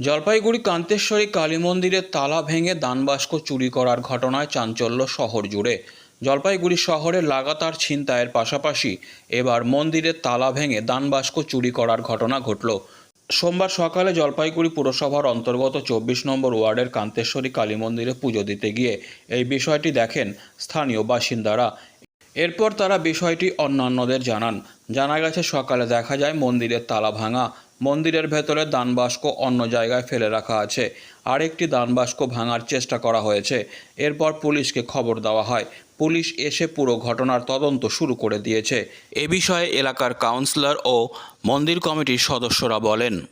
জলপাইগুড়ি কান্তেশ্বরী কালী মন্দিরের তালা ভেঙে দানবাস্ক চুরি করার ঘটনায় চাঞ্চল্য শহর জুড়ে। জলপাইগুড়ি শহরে লাগাতার ছিনতাইয়ের পাশাপাশি এবার মন্দিরের তালা ভেঙে দানবাস্ক চুরি করার ঘটনা ঘটল। সোমবার সকালে জলপাইগুড়ি পুরসভার অন্তর্গত চব্বিশ নম্বর ওয়ার্ডের কান্তেশ্বরী কালী মন্দিরে পুজো দিতে গিয়ে এই বিষয়টি দেখেন স্থানীয় বাসিন্দারা। এরপর তারা বিষয়টি অন্যান্যদের জানান। জানা গেছে, সকালে দেখা যায়, মন্দিরের তালা ভাঙা। মন্দিরের ভেতরে দানবাস্ক অন্য জায়গায় ফেলে রাখা আছে। আরেকটি দানবাস্ক ভাঙার চেষ্টা করা হয়েছে। এরপর পুলিশকে খবর দেওয়া হয়। পুলিশ এসে পুরো ঘটনার তদন্ত শুরু করে দিয়েছে। এ বিষয়ে এলাকার কাউন্সিলর ও মন্দির কমিটির সদস্যরা বলেন।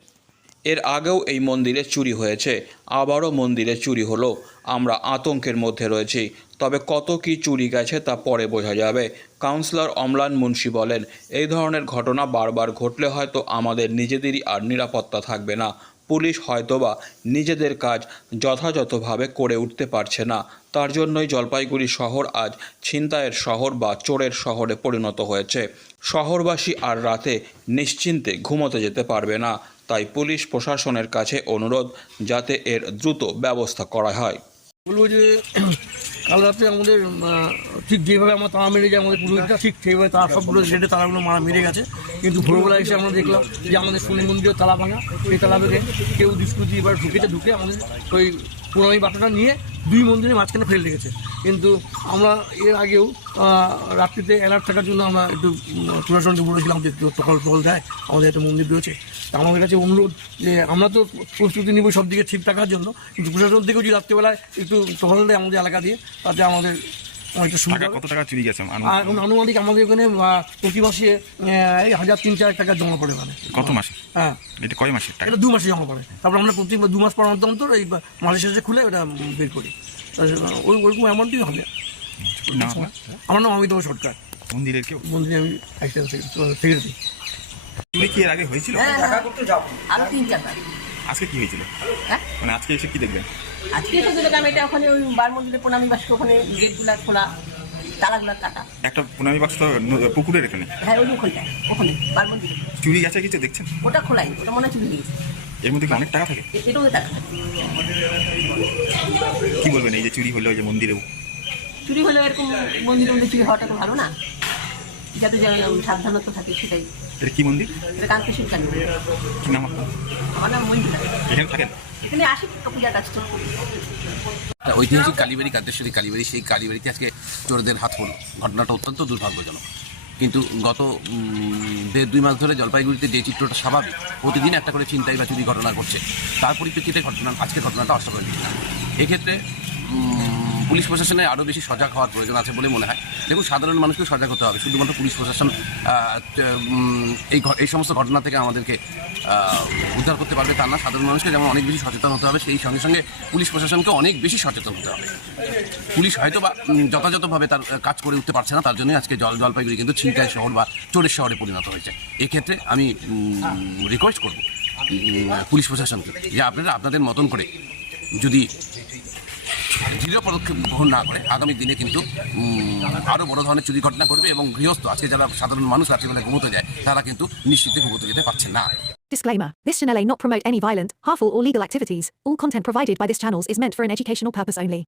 এর আগেও এই মন্দিরে চুরি হয়েছে, আবারও মন্দিরে চুরি হলো। আমরা আতঙ্কের মধ্যে রয়েছি। তবে কত কি চুরি গেছে তা পরে বোঝা যাবে। কাউন্সিলর অমলান মুন্সি বলেন, এই ধরনের ঘটনা বারবার ঘটলে হয়তো আমাদের নিজেদেরই আর নিরাপত্তা থাকবে না। পুলিশ হয়তোবা নিজেদের কাজ যথাযথভাবে করে উঠতে পারছে না। তার জন্যই জলপাইগুড়ি শহর আজ ছিনতাইয়ের শহর বা চোরের শহরে পরিণত হয়েছে। শহরবাসী আর রাতে নিশ্চিন্তে ঘুমোতে যেতে পারবে না। তাই পুলিশ প্রশাসনের কাছে অনুরোধ, যাতে এর দ্রুত ব্যবস্থা করা হয়। বলব যে, কাল আমাদের ঠিক যেভাবে আমরা তালা মেরে যায়, আমাদের পুরোহিতটা ঠিক সেইভাবে তারা সবগুলো গেটে তালাগুলো মারা মেরে গেছে। কিন্তু ভোরবেলা এসে আমরা দেখলাম যে আমাদের শনি মন্দিরের তালা ভাঙা। সেই তালা ভেঙে কেউ দুষ্কৃতি এবার ঢুকেছে, ঢুকে আমাদের ওই পুরোনো বাটাটা নিয়ে দুই মন্দিরের মাঝখানে ফেলে রেখেছে। কিন্তু আমরা এর আগেও রাত্রিতে অ্যালার্ট থাকার জন্য আমরা একটু প্রশাসনকে বলেছিলাম যে টহল টহল দেয়, আমাদের একটা মন্দির রয়েছে। তা আমাদের কাছে অনুরোধ যে আমরা তো প্রস্তুতি নিব সব দিকে ঠিক থাকার জন্য, কিন্তু প্রশাসন থেকেও যদি রাত্রেবেলায় একটু টহল দেয় আমাদের এলাকা দিয়ে, তাতে আমাদের অনেকটা সুবিধা কত টাকা চুরি গেছে? আর আনুমানিক আমাদের ওখানে প্রতি মাসে এই হাজার তিন চার টাকা জমা পড়ে মানে। কত মাসে? হ্যাঁ। এটা কয় মাসের টাকা? এটা দু মাসে জমা পড়ে। তারপর আমরা প্রতি দু মাস পর অন্তর অন্তর এই মাসের শেষে খুলে ওটা বের করি। ওই ওরকম অ্যামাউন্টই হবে? আমার নাম অমিতাভ সরকার। মন্দিরের কেউ? মন্দিরে আমি অ্যাসিস্ট্যান্ট সেক্রেটারি চুরি কি এর আগে হয়েছিল? আর তিন চারটা আজকে কি হয়েছিল? হ্যাঁ? মানে আজকে এসে কি দেখবেন আজকে এসে দেখলাম এটা ওখানে ওই বার মন্দিরে প্রণামী বাসকে ওখানে গেটগুলা খোলা তালাগুলা কাটা। একটা পুনামি বাক্স তো ন- পুকুরের এখানে? হ্যাঁ ওই ওখানটা ওখানে বার মন্দিরে চুরি গেছে কিছু দেখছেন? ওটা খোলাই ওটা মনে হয় চুরি গিয়েছে এর মধ্যে কি অনেক টাকা থাকে? এটাও টাকা কি বলবেন এই যে চুরি হলো এই যে মন্দিরেও? চুরি হলেও এরকম মন্দিরে মন্দিরে চুরি হওয়াটা তো ভালো না। যাতে যেন সাবধানতা থাকে সেটাই। এটা কি মন্দির? কি নাম আপনার? আমার নাম এখানে থাকেন? এখানে আসি ঐতিহাসিক কালীবাড়ি কান্তেশ্বরী কালীবাড়ি সেই কালীবাড়িতে আজকে চোরদের হাত পড়ল ঘটনাটা অত্যন্ত দুর্ভাগ্যজনক। কিন্তু গত দেড় দুই মাস ধরে জলপাইগুড়িতে যে চিত্রটা স্বাভাবিক প্রতিদিন একটা করে চিন্তাই বা চুরি ঘটনা ঘটছে। তার পরিপ্রেক্ষিতে ঘটনা আজকে ঘটনাটা অস্বাভাবিক। এক্ষেত্রে পুলিশ প্রশাসনে আরও বেশি সজাগ হওয়ার প্রয়োজন আছে বলে মনে হয়। দেখুন, সাধারণ মানুষকে সজাগ হতে হবে। শুধুমাত্র পুলিশ প্রশাসন এই এই সমস্ত ঘটনা থেকে আমাদেরকে উদ্ধার করতে পারবে তা না। সাধারণ মানুষকে যেমন অনেক বেশি সচেতন হতে হবে, সেই সঙ্গে সঙ্গে পুলিশ প্রশাসনকে অনেক বেশি সচেতন হতে হবে। পুলিশ হয়তো বা যথাযথভাবে তার কাজ করে উঠতে পারছে না, তার জন্যই আজকে জল, জলপাইগুড়ি কিন্তু ছিনতাই শহর বা চোরের শহরে পরিণত হয়েছে। এক্ষেত্রে আমি রিকোয়েস্ট করব পুলিশ প্রশাসনকে যে আপনারা আপনাদের মতন করে যদি দৃঢ় পদক্ষেপ গ্রহণ না করে আগামী দিনে কিন্তু আরও বড় ধরনের চুরি ঘটনা করবে এবং গৃহস্থ আজকে যারা সাধারণ মানুষ রাত্রিবেলা ঘুমোতে যায় তারা কিন্তু নিশ্চিতে ঘুমোতে যেতে পারছে না Disclaimer This channel may not promote any violent, harmful, or legal activities. All content provided by this channel is meant for an educational purpose only.